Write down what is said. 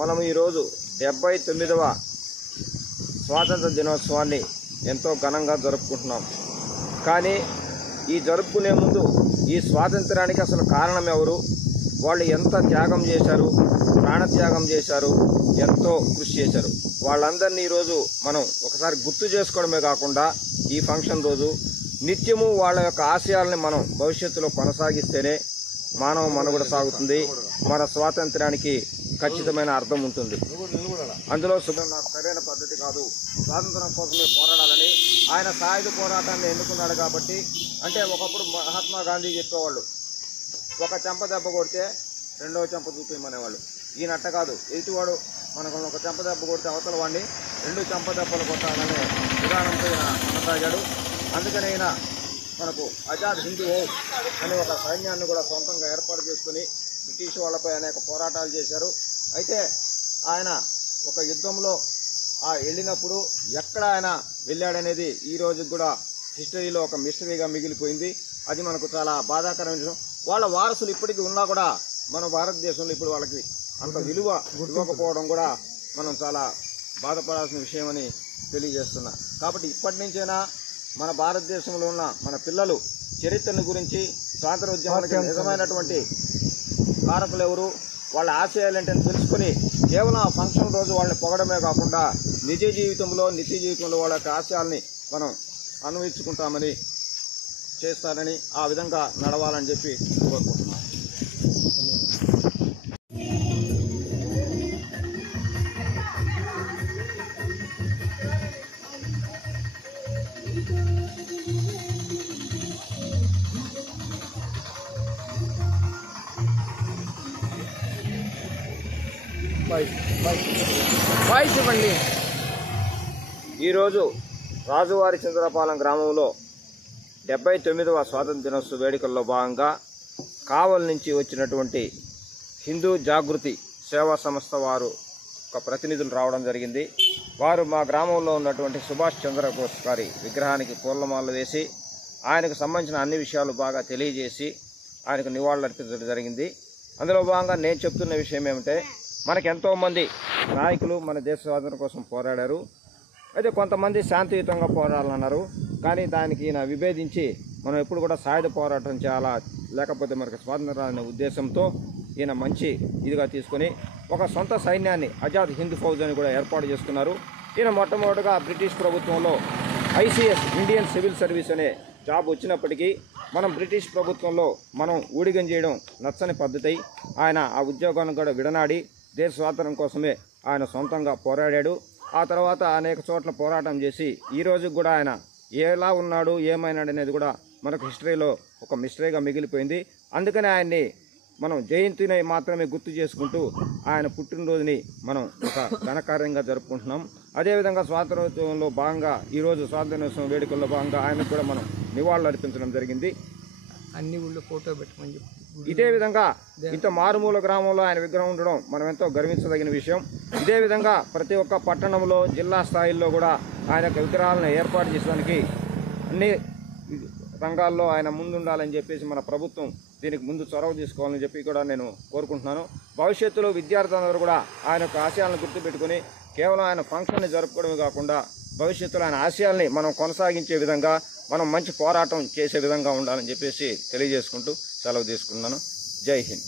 మనం ఈరోజు 79వ స్వాతంత్ర దినోత్సవాన్ని ఎంతో ఘనంగా జరుపుకుంటున్నాం. కానీ ఈ జరుపుకునే ముందు ఈ స్వాతంత్రానికి అసలు కారణం ఎవరు, వాళ్ళు ఎంత త్యాగం చేశారు, ప్రాణత్యాగం చేశారు, ఎంతో కృషి చేశారు, వాళ్ళందరినీ ఈరోజు మనం ఒకసారి గుర్తు చేసుకోవడమే కాకుండా ఈ ఫంక్షన్ రోజు నిత్యము వాళ్ళ యొక్క ఆశయాలని మనం భవిష్యత్తులో కొనసాగిస్తేనే మానవ మనుగడ సాగుతుంది, మన స్వాతంత్రానికి ఖచ్చితమైన అర్థం ఉంటుంది. అందులో నాకు సరైన పద్ధతి కాదు, స్వాతంత్రం కోసమే పోరాడాలని ఆయన సాయుధ పోరాటాన్ని ఎన్నుకున్నాడు. కాబట్టి అంటే ఒకప్పుడు మహాత్మా గాంధీ చెప్పేవాళ్ళు, ఒక చెంప దెబ్బ కొడితే రెండవ చెంప చూపించమనేవాళ్ళు. ఈయనట్ట కాదు, ఎదుటివాడు మనకు ఒక చెంప దెబ్బ కొడితే అవతల వాడిని 2 చెంప దెబ్బలు కొట్టాలనే విధానంతో ఈయన కొనసాగాడు. అందుకని ఈయన మనకు ఆజాద్ హిందూ ఫౌజ్ అనే ఒక సైన్యాన్ని కూడా సొంతంగా ఏర్పాటు చేసుకుని బ్రిటిష్ వాళ్ళపై అనేక పోరాటాలు చేశారు. అయితే ఆయన ఒక యుద్ధంలో వెళ్ళినప్పుడు ఎక్కడ ఆయన వెళ్ళాడనేది ఈ రోజుకి కూడా హిస్టరీలో ఒక మిస్టరీగా మిగిలిపోయింది. అది మనకు చాలా బాధాకరమైన విషయం. వాళ్ళ వారసులు ఇప్పటికీ ఉన్నా కూడా మన భారతదేశంలో ఇప్పుడు వాళ్ళకి అంత విలువ ఇవ్వకపోవడం కూడా మనం చాలా బాధపడాల్సిన విషయం అని తెలియజేస్తున్నా. కాబట్టి ఇప్పటి నుంచైనా మన భారతదేశంలో ఉన్న మన పిల్లలు చరిత్రను గురించి, స్వాతంత్ర ఉద్యమానికి నిజమైనటువంటి కారకులు ఎవరు, వాళ్ళ ఆశయాలు ఏంటని తెలుసుకుని కేవలం ఆ ఫంక్షన్ రోజు వాళ్ళని పొగడమే కాకుండా నిత్య జీవితంలో వాళ్ళ యొక్క ఆశయాల్ని మనం అనుభవించుకుంటామని చేస్తారని, ఆ విధంగా నడవాలని చెప్పి కోరుకుంటున్నాం. ఈరోజు రాజువారి చంద్రపాలెం గ్రామంలో 79వ స్వాతంత్ర దినోత్సవ వేడుకల్లో భాగంగా కావల్ నుంచి వచ్చినటువంటి హిందూ జాగృతి సేవా సంస్థ వారు ఒక ప్రతినిధులు రావడం జరిగింది. వారు మా గ్రామంలో ఉన్నటువంటి సుభాష్ చంద్రబోస్ గారి విగ్రహానికి పూలమాలలు వేసి ఆయనకు సంబంధించిన అన్ని విషయాలు బాగా తెలియజేసి ఆయనకు నివాళులర్పించడం జరిగింది. అందులో భాగంగా నేను చెప్తున్న విషయం ఏమంటే, మనకు ఎంతోమంది నాయకులు మన దేశ స్వాతంత్రం కోసం పోరాడారు. అయితే కొంతమంది శాంతియుతంగా పోరాడాలన్నారు. కానీ దానికి ఈయన విభేదించి మనం ఎప్పుడు కూడా సాయుధ పోరాటం చేయాలా, లేకపోతే మనకు స్వాతంత్రం అనే ఉద్దేశంతో ఈయన మంచి ఇదిగా తీసుకొని ఒక సొంత సైన్యాన్ని ఆజాద్ హింద్ ఫౌజ్ అని కూడా ఏర్పాటు చేసుకున్నారు. ఈయన మొట్టమొదటిగా బ్రిటిష్ ప్రభుత్వంలో ICS ఇండియన్ సివిల్ సర్వీస్ అనే జాబ్ వచ్చినప్పటికీ మనం బ్రిటిష్ ప్రభుత్వంలో మనం ఊడిగం చేయడం నచ్చని పద్ధతి. ఆయన ఆ ఉద్యోగాన్ని కూడా విడనాడి దేశ స్వాతంత్రం కోసమే ఆయన సొంతంగా పోరాడాడు. ఆ తర్వాత అనేక చోట్ల పోరాటం చేసి ఈ రోజుకి కూడా ఆయన ఎలా ఉన్నాడు, ఏమైనాడు అనేది కూడా మనకు హిస్టరీలో ఒక మిస్టరీగా మిగిలిపోయింది. అందుకని ఆయన్ని మనం జయంతిని మాత్రమే గుర్తు చేసుకుంటూ ఆయన పుట్టినరోజుని మనం ఒక ఘనకార్యంగా జరుపుకుంటున్నాం. అదేవిధంగా స్వాతంత్రోత్సవంలో భాగంగా ఈరోజు స్వాతంత్ర దినోత్సవం వేడుకల్లో భాగంగా ఆయనకు కూడా మనం నివాళులు అర్పించడం జరిగింది. అన్ని ఊళ్ళో ఫోటో పెట్టమని చెప్పి ఇదే విధంగా ఇంత మారుమూల గ్రామంలో ఆయన విగ్రహం ఉండడం మనం ఎంతో గర్వించదగిన విషయం. ఇదే విధంగా ప్రతి ఒక్క పట్టణంలో, జిల్లా స్థాయిల్లో కూడా ఆయన యొక్క విగ్రహాలను ఏర్పాటు చేయడానికి అన్ని రంగాల్లో ఆయన ముందుండాలని చెప్పేసి మన ప్రభుత్వం దీనికి ముందు చొరవ తీసుకోవాలని చెప్పి కూడా నేను కోరుకుంటున్నాను. భవిష్యత్తులో విద్యార్థులందరూ కూడా ఆయన యొక్క ఆశయాలను గుర్తుపెట్టుకుని కేవలం ఆయన ఫంక్షన్ని జరుపుకోవడమే కాకుండా భవిష్యత్తులో ఆయన ఆశయాల్ని మనం కొనసాగించే విధంగా, మనం మంచి పోరాటం చేసే విధంగా ఉండాలని చెప్పేసి తెలియజేసుకుంటూ సెలవు తీసుకున్నాను. జై హింద్.